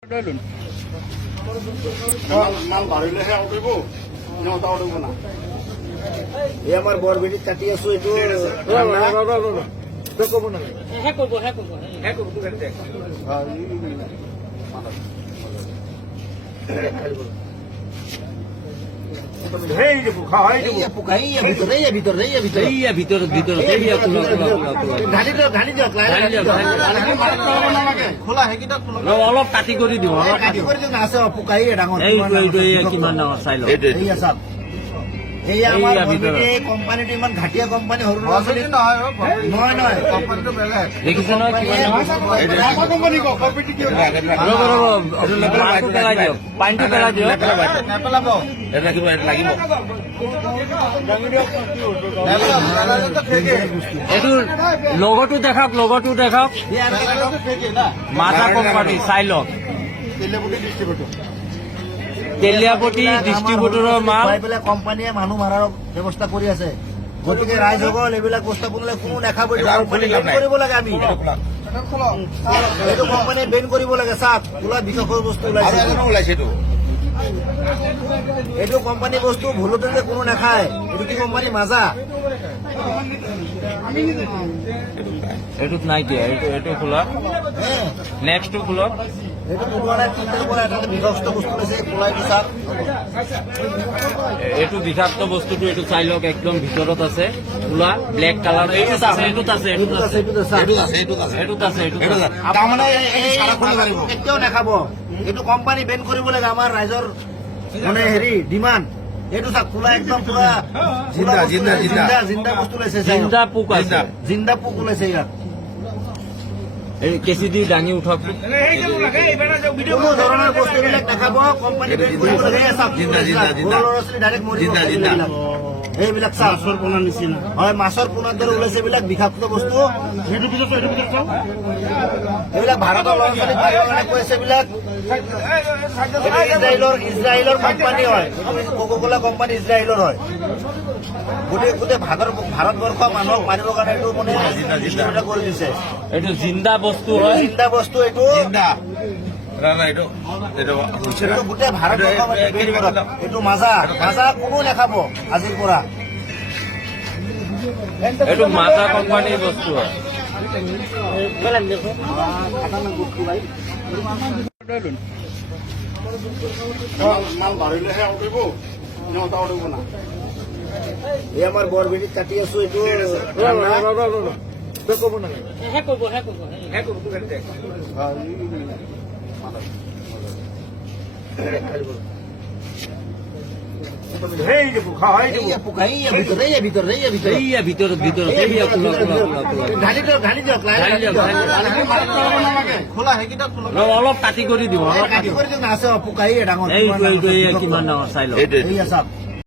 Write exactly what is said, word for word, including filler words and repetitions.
এই আমার বরবেটির কাটি আছো এইটো কব না হ্যাঁ করবো হ্যাঁ করবো হ্যাঁ করবো অলপ কাটি কৰি দিওঁ কিমান ডাঙৰ চাই লওঁ এই আমার কোম্পানিটো ইমান ঘাটিয়া কোম্পানি সৰু ল'ৰা ছোৱালী নহয় নহয় নহয় কোম্পানিটো বেলেগ দেখিছে নহয় পেলাই দিয়ক পানীটো পেলাই দিয়ক নেপেলাব লাগিব লাগিব এইটো লগতো দেখাওক লগতো দেখাওক মাথা কোম্পানী চাই লওক তেলিয়াপতি ডিষ্ট্ৰিবিউটৰৰ মাল কোম্পানীয়ে মানুহ মাৰাৰ ব্যৱস্থা কৰি আছে গতিকে ৰাইজসকল এইবিলাক বস্তু বনালে কোনো নাখাব কৰিব লাগে আমি এইটো কোম্পানীয়ে বেন কৰিব লাগে চাওক ওলা বিষয়ৰ বস্তু ওলাইছে এইটো কোম্পানী বস্তু ভুলতে যে কোনো নাখায় এইটো কি কোম্পানী মাজা এইটোত নাই দিয়া এইটো এইটো খোলা নেক্সটটো খোলক এইটো বিষাক্ত বস্তুটো এইটো চাই লওক একদম ভিতৰত আছে খোলা ব্লেক কালাৰ এইটোত আছে এইটোত আছে এইটোত আছে কেতিয়াও নাখাব এইটো কোম্পানী বেন কৰিব লাগে আমাৰ ৰাইজৰ মানে হেৰি ডিমাণ্ড এইটো চাওক খোলা একদম পুৰা জিন্দা বস্তু ওলাইছে জিন্দা পোক আছে জিন্দা পোক ওলাইছে ইয়াত কেঁচি দি দাঙি উঠক কোনো ধৰণৰ বস্তুবিলাক দেখাব কোম্পানী ডাইৰেক্ট মৰিব এইবিলাক মাছৰ পোনাৰ নিচিনা হয় মাছৰ পোনাৰ দৰে ওলাইছে এইবিলাক বিষাক্ত বস্তু এইবিলাক ভাৰতৰ ল'ৰা ছোৱালী কাৰণে কৈছে এইবিলাক ইজৰাইলৰ ইজৰাইলৰ কোম্পানী হয় কোকা কোলা কোম্পানী ইজৰাইলৰ হয় গোটেই গোটেই ভাৰতবৰ্ষ মানুহক মাৰিবৰ কাৰণে এইটো মানে কৰি দিছে এইটো জিন্দা বস্তু হয় জিন্দা বস্তু এইটো গোটেই ভাৰতবৰ্ষ এইটো মাজা মাজা কোনো নাখাব আজিৰ পৰা এইটো মাজা কোম্পানীৰ বস্তু হয় এই আমার বরবেটির কাটি আছো এইটো কব না হ্যাঁ করবো হ্যাঁ করবো হ্যাঁ করবো অলপ কাটি কৰি দিওঁ পোকাই ডাঙৰ কিমান ডাঙৰ চাই লওক